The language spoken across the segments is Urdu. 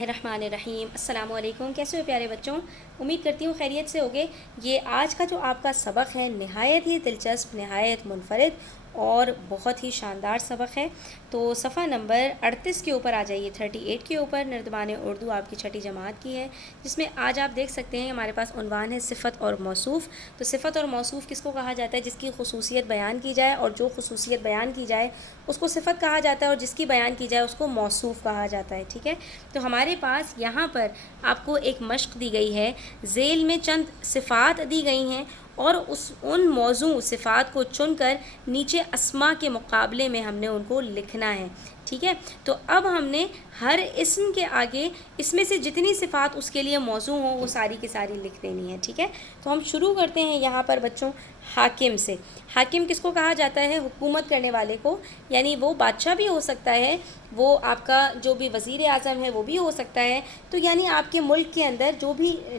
الرحمن الرحیم السلام علیکم، کیسے ہو پیارے بچوں؟ امید کرتی ہوں خیریت سے ہوگے۔ یہ آج کا جو آپ کا سبق ہے نہایت ہی دلچسپ، نہایت منفرد اور بہت ہی شاندار سبق ہے۔ تو صفحہ نمبر 38 کے اوپر آ جائیے، 38 کے اوپر نردبان اردو آپ کی چھٹی جماعت کی ہے، جس میں آج آپ دیکھ سکتے ہیں ہمارے پاس عنوان ہے صفت اور موصوف۔ تو صفت اور موصوف کس کو کہا جاتا ہے؟ جس کی خصوصیت بیان کی جائے، اور جو خصوصیت بیان کی جائے اس کو صفت کہا جاتا ہے، اور جس کی بیان کی جائے اس کو موصوف کہا جاتا ہے، ٹھیک ہے؟ تو ہمارے پاس یہاں پر آپ کو ایک مشق دی گئی ہے، ذیل میں چند صفات دی گئی ہیں، اور ان موضوع صفات کو چن کر نیچے اسما کے مقابلے میں ہم نے ان کو لکھنا ہے، ٹھیک ہے؟ تو اب ہم نے ہر اسم کے آگے اس میں سے جتنی صفات اس کے لیے موضوع ہوں وہ ساری کی ساری لکھ دینی ہے، ٹھیک ہے؟ تو ہم شروع کرتے ہیں یہاں پر بچوں حاکم سے۔ حاکم کس کو کہا جاتا ہے؟ حکومت کرنے والے کو، یعنی وہ بادشاہ بھی ہو سکتا ہے، وہ آپ کا جو بھی وزیر اعظم ہے وہ بھی ہو سکتا ہے، تو یعنی آپ کے ملک کے اندر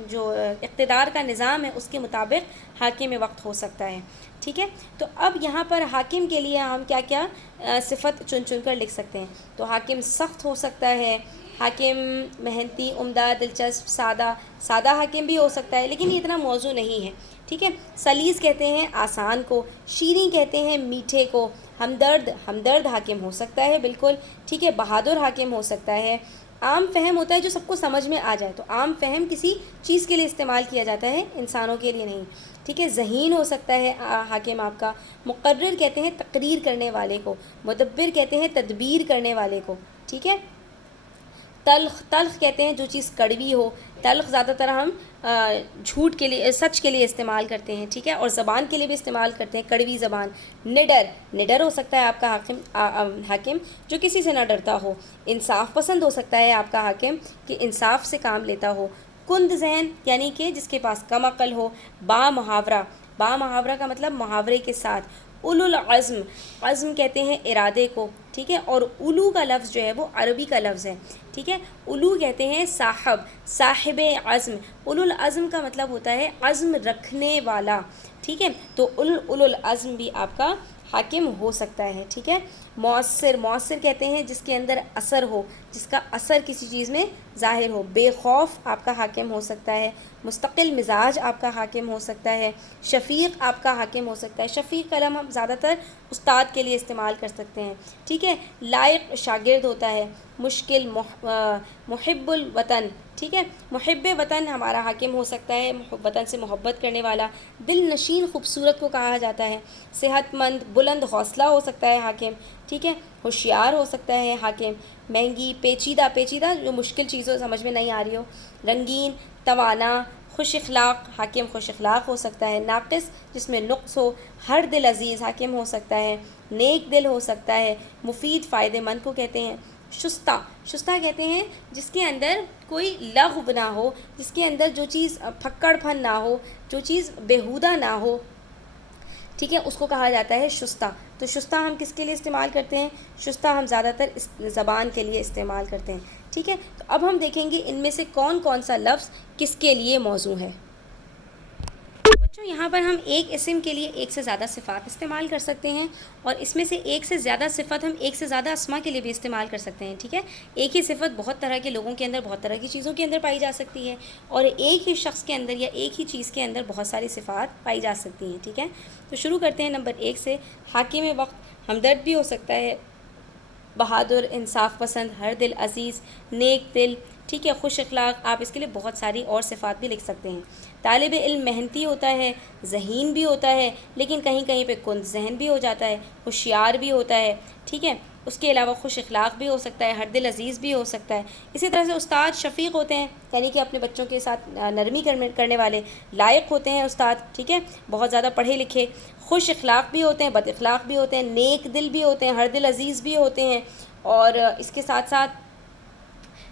جو اقتدار کا نظام ہے اس کے مطابق حاکم وقت ہو سکتا ہے، ٹھیک ہے؟ تو اب یہاں پر حاکم کے لیے ہم کیا کیا صفت چن چن کر لکھ سکتے ہیں؟ تو حاکم سخت ہو سکتا ہے، حاکم محنتی، عمدہ، دلچسپ، سادہ حاکم بھی ہو سکتا ہے، لیکن یہ اتنا موضوع نہیں ہے، ٹھیک ہے؟ سلیس کہتے ہیں آسان کو، شیریں کہتے ہیں میٹھے کو، ہمدرد حاکم ہو سکتا ہے بالکل، ٹھیک ہے؟ بہادر حاکم ہو سکتا ہے، عام فہم ہوتا ہے جو سب کو سمجھ میں آ جائے، تو عام فہم کسی چیز کے لیے استعمال کیا جاتا ہے، انسانوں کے لیے نہیں، ٹھیک ہے؟ ذہین ہو سکتا ہے حاکم آپ کا، مقرر کہتے ہیں تقریر کرنے والے کو، مدبر کہتے ہیں تدبیر کرنے والے کو، ٹھیک ہے؟ تلخ کہتے ہیں جو چیز کڑوی ہو، تلخ زیادہ تر ہم جھوٹ کے لیے، سچ کے لیے استعمال کرتے ہیں، ٹھیک ہے؟ اور زبان کے لیے بھی استعمال کرتے ہیں، کڑوی زبان۔ نڈر ہو سکتا ہے آپ کا حاکم جو کسی سے نہ ڈرتا ہو، انصاف پسند ہو سکتا ہے آپ کا حاکم کہ انصاف سے کام لیتا ہو، کند ذہن یعنی کہ جس کے پاس کم عقل ہو، با محاورہ کا مطلب محاورے کے ساتھ، اولو العزم، عزم کہتے ہیں ارادے کو، ٹھیک ہے؟ اور اولو کا لفظ جو ہے وہ عربی کا لفظ ہے، ٹھیک ہے؟ اولو کہتے ہیں صاحب عزم، اولو العزم کا مطلب ہوتا ہے عزم رکھنے والا، ٹھیک ہے؟ تو اولو العزم بھی آپ کا حاکم ہو سکتا ہے، ٹھیک ہے؟ مؤثر کہتے ہیں جس کے اندر اثر ہو، جس کا اثر کسی چیز میں ظاہر ہو، بے خوف آپ کا حاکم ہو سکتا ہے، مستقل مزاج آپ کا حاکم ہو سکتا ہے، شفیق آپ کا حاکم ہو سکتا ہے، شفیق کا لفظ ہم زیادہ تر استاد کے لیے استعمال کر سکتے ہیں، ٹھیک ہے؟ لائق شاگرد ہوتا ہے، مشکل محب الوطن، ٹھیک ہے؟ محب وطن ہمارا حاکم ہو سکتا ہے، وطن سے محبت کرنے والا، دل نشین خوبصورت کو کہا جاتا ہے، صحت مند بلند حوصلہ ہو سکتا ہے حاکم، ٹھیک ہے؟ ہوشیار ہو سکتا ہے حاکم، مہنگی پیچیدہ جو مشکل چیزوں سمجھ میں نہیں آ رہی ہو، رنگین توانا، خوش اخلاق حاکم خوش اخلاق ہو سکتا ہے، ناقص جس میں نقص ہو، ہر دل عزیز حاکم ہو سکتا ہے، نیک دل ہو سکتا ہے، مفید فائدہ مند کو کہتے ہیں، شستہ کہتے ہیں جس کے اندر کوئی لغو نہ ہو، جس کے اندر جو چیز پھکڑ پھن نہ ہو، جو چیز بیہودہ نہ ہو، ٹھیک ہے؟ اس کو کہا جاتا ہے شستہ۔ تو شستہ ہم کس کے لیے استعمال کرتے ہیں؟ شستہ ہم زیادہ تر اس زبان کے لیے استعمال کرتے ہیں، ٹھیک ہے؟ تو اب ہم دیکھیں گے ان میں سے کون کون سا لفظ کس کے لیے موضوع ہے۔ بچوں یہاں پر ہم ایک اسم کے لیے ایک سے زیادہ صفات استعمال کر سکتے ہیں، اور اس میں سے ایک سے زیادہ صفت ہم ایک سے زیادہ اسما کے لیے بھی استعمال کر سکتے ہیں، ٹھیک ہے؟ ایک ہی صفت بہت طرح کے لوگوں کے اندر، بہت طرح کی چیزوں کے اندر پائی جا سکتی ہے، اور ایک ہی شخص کے اندر یا ایک ہی چیز کے اندر بہت ساری صفات پائی جا سکتی ہیں، ٹھیک ہے؟ تو شروع کرتے ہیں نمبر 1 سے۔ حاکم وقت ہمدرد بھی ہو سکتا ہے، بہادر، انصاف پسند، ہر دل عزیز، نیک دل، ٹھیک ہے؟ خوش اخلاق، آپ اس کے لیے بہت ساری اور صفات بھی لکھ سکتے ہیں۔ طالب علم محنتی ہوتا ہے، ذہین بھی ہوتا ہے، لیکن کہیں کہیں پہ کند ذہن بھی ہو جاتا ہے، ہوشیار بھی ہوتا ہے، ٹھیک ہے؟ اس کے علاوہ خوش اخلاق بھی ہو سکتا ہے، ہر دل عزیز بھی ہو سکتا ہے۔ اسی طرح سے استاد شفیق ہوتے ہیں، یعنی کہ اپنے بچوں کے ساتھ نرمی کرنے والے، لائق ہوتے ہیں استاد، ٹھیک ہے؟ بہت زیادہ پڑھے لکھے، خوش اخلاق بھی ہوتے ہیں، بد اخلاق بھی ہوتے ہیں، نیک دل بھی ہوتے ہیں، ہر دل عزیز بھی ہوتے ہیں، اور اس کے ساتھ ساتھ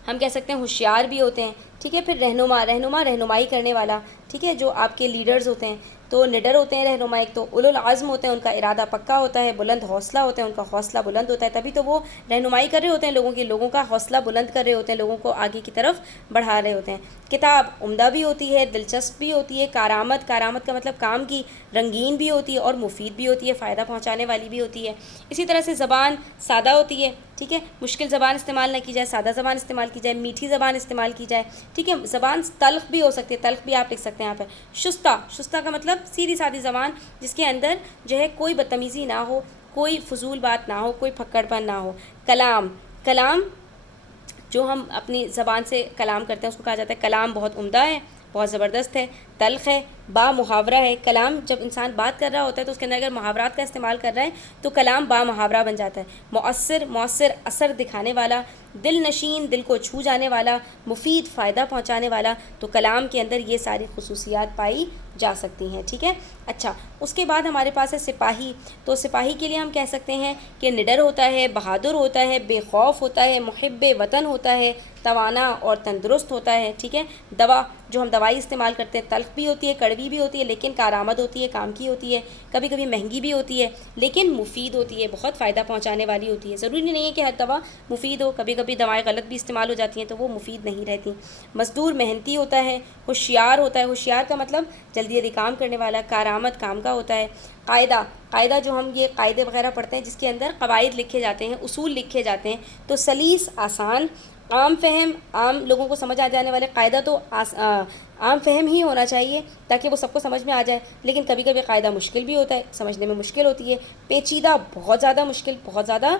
ہم کہہ سکتے ہیں ہوشیار بھی ہوتے ہیں، ٹھیک ہے؟ پھر رہنمائی کرنے والا، ٹھیک ہے؟ جو آپ کے لیڈرز ہوتے ہیں، تو نڈر ہوتے ہیں رہنما، ایک تو اولو العزم ہوتے ہیں، ان کا ارادہ پکا ہوتا ہے، بلند حوصلہ ہوتے ہیں، ان کا حوصلہ بلند ہوتا ہے، تبھی تو وہ رہنمائی کر رہے ہوتے ہیں لوگوں کا حوصلہ بلند کر رہے ہوتے ہیں، لوگوں کو آگے کی طرف بڑھا رہے ہوتے ہیں۔ کتاب عمدہ بھی ہوتی ہے، دلچسپ بھی ہوتی ہے، کارآمد کا مطلب کام کی، رنگین بھی ہوتی ہے، اور مفید بھی ہوتی ہے، فائدہ پہنچانے والی بھی ہوتی ہے۔ اسی طرح سے زبان سادہ ہوتی ہے، ٹھیک ہے، مشکل زبان استعمال نہ کی جائے، سادہ زبان استعمال کی جائے، میٹھی زبان استعمال کی جائے، ٹھیک ہے، زبان تلخ بھی ہو سکتی ہے، تلخ بھی آپ لکھ سکتے ہیں یہاں پہ۔ شستہ، شستہ کا مطلب سیدھی سادھی زبان جس کے اندر جو ہے کوئی بدتمیزی نہ ہو، کوئی فضول بات نہ ہو، کوئی پھکڑ پن نہ ہو۔ کلام، کلام جو ہم اپنی زبان سے کلام کرتے ہیں اس کو کہا جاتا ہے کلام بہت عمدہ ہے، بہت زبردست ہے، تلخ ہے، با محاورہ ہے۔ کلام جب انسان بات کر رہا ہوتا ہے تو اس کے اندر اگر محاورات کا استعمال کر رہا ہے تو کلام با محاورہ بن جاتا ہے۔ مؤثر، مؤثر اثر دکھانے والا، دل نشین دل کو چھو جانے والا، مفید فائدہ پہنچانے والا، تو کلام کے اندر یہ ساری خصوصیات پائی جا سکتی ہیں، ٹھیک ہے۔ اچھا، اس کے بعد ہمارے پاس ہے سپاہی، تو سپاہی کے لیے ہم کہہ سکتے ہیں کہ نڈر ہوتا ہے، بہادر ہوتا ہے، بے خوف ہوتا ہے، محب وطن ہوتا ہے، توانا اور تندرست ہوتا ہے، ٹھیک ہے۔ دوا، جو ہم دوائی استعمال کرتے ہیں تلخ بھی ہوتی ہے، کڑوی بھی ہوتی ہے، لیکن کارآمد ہوتی ہے، کام کی ہوتی ہے، کبھی کبھی مہنگی بھی ہوتی ہے، لیکن مفید ہوتی ہے، بہت فائدہ پہنچانے والی ہوتی ہے۔ ضروری نہیں ہے کہ ہر دوا مفید ہو، کبھی کبھی دوائیں غلط بھی استعمال ہو جاتی ہیں تو وہ مفید نہیں رہتی۔ مزدور، محنتی ہوتا ہے، ہوشیار ہوتا ہے، ہوشیار کا مطلب جلدی جلدی کام کرنے والا، کارآمد کام کا ہوتا ہے۔ قاعدہ، قاعدہ جو ہم یہ قاعدے وغیرہ پڑھتے ہیں جس کے اندر قواعد لکھے جاتے ہیں، اصول لکھے جاتے ہیں، تو سلیس، آسان، عام فہم، عام لوگوں کو سمجھ آ جانے والے۔ قاعدہ تو عام فہم ہی ہونا چاہیے تاکہ وہ سب کو سمجھ میں آ جائے، لیکن کبھی کبھی قاعدہ مشکل بھی ہوتا ہے، سمجھنے میں مشکل ہوتی ہے۔ پیچیدہ، بہت زیادہ مشکل، بہت زیادہ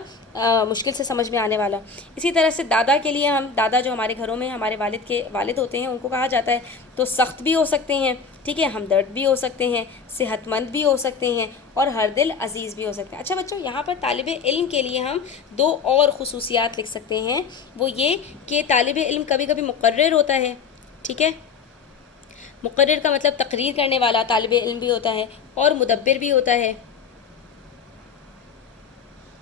مشکل سے سمجھ میں آنے والا۔ اسی طرح سے دادا کے لیے ہم، دادا جو ہمارے گھروں میں ہمارے والد کے والد ہوتے ہیں ان کو کہا جاتا ہے، تو سخت بھی ہو سکتے ہیں، ٹھیک ہے، ہمدرد بھی ہو سکتے ہیں، صحت مند بھی ہو سکتے ہیں، اور ہر دل عزیز بھی ہو سکتے ہیں۔ اچھا بچوں، یہاں پر طالب علم کے لیے ہم دو اور خصوصیات لکھ سکتے ہیں، وہ یہ کہ طالب علم کبھی کبھی مقرر ہوتا ہے، ٹھیک ہے، مقرر کا مطلب تقریر کرنے والا طالب علم بھی ہوتا ہے، اور مدبر بھی ہوتا ہے،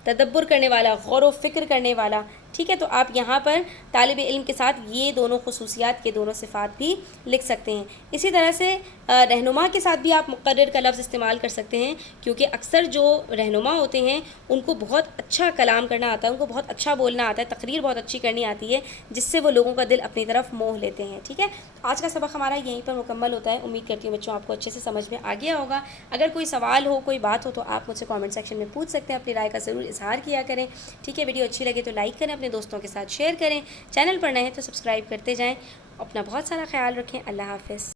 تدبر کرنے والا، غور و فکر کرنے والا، ٹھیک ہے۔ تو آپ یہاں پر طالب علم کے ساتھ یہ دونوں خصوصیات کے دونوں صفات بھی لکھ سکتے ہیں۔ اسی طرح سے رہنما کے ساتھ بھی آپ مقرر کا لفظ استعمال کر سکتے ہیں، کیونکہ اکثر جو رہنما ہوتے ہیں ان کو بہت اچھا کلام کرنا آتا ہے، ان کو بہت اچھا بولنا آتا ہے، تقریر بہت اچھی کرنی آتی ہے، جس سے وہ لوگوں کا دل اپنی طرف موہ لیتے ہیں، ٹھیک ہے۔ آج کا سبق ہمارا یہیں پر مکمل ہوتا ہے۔ امید کرتی ہوں بچوں آپ کو اچھے سے سمجھ میں آ گیا ہوگا۔ اگر کوئی سوال ہو، کوئی بات ہو تو آپ مجھ سے کامنٹ سیکشن میں پوچھ سکتے ہیں، اپنی رائے کا ضرور اظہار کیا کریں، ٹھیک ہے۔ ویڈیو اچھی لگے تو لائک کریں، اپنے دوستوں کے ساتھ شیئر کریں، چینل پر نئے ہیں تو سبسکرائب کرتے جائیں۔ اپنا بہت سارا خیال رکھیں۔ اللہ حافظ۔